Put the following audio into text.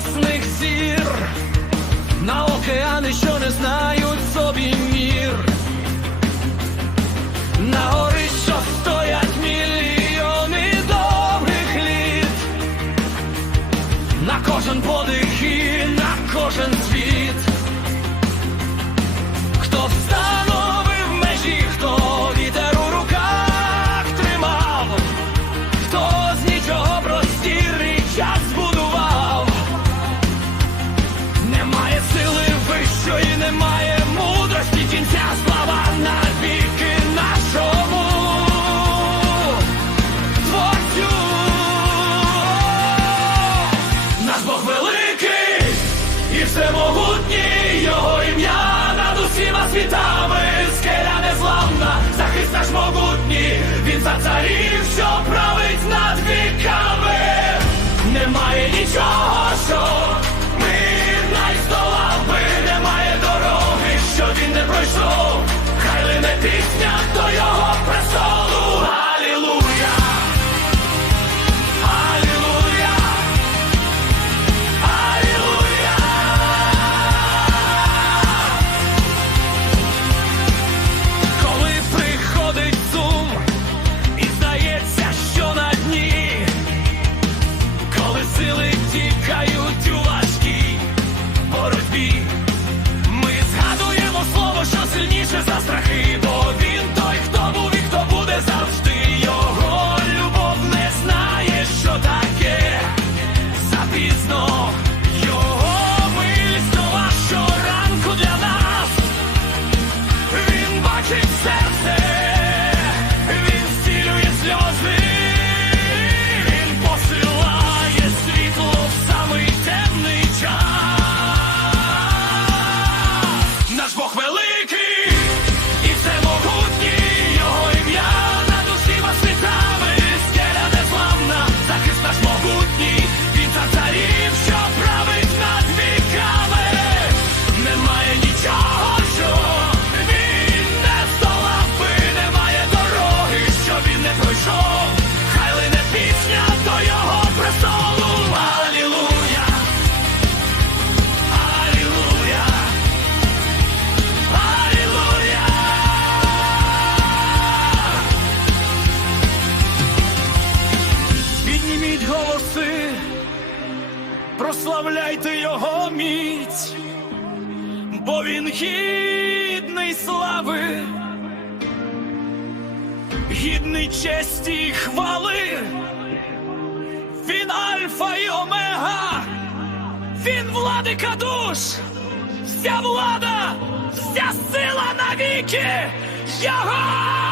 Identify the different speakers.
Speaker 1: ясних зір на океани, що не знає. царів, що править над віками, немає нічого, що ми найздолав, немає дороги, що він не пройшов, хай лине пісня. kids out there. прославляйте його міць, бо він гідний слави, гідний честі і хвали, він альфа і омега, він владика душ, вся влада, вся сила навіки, його.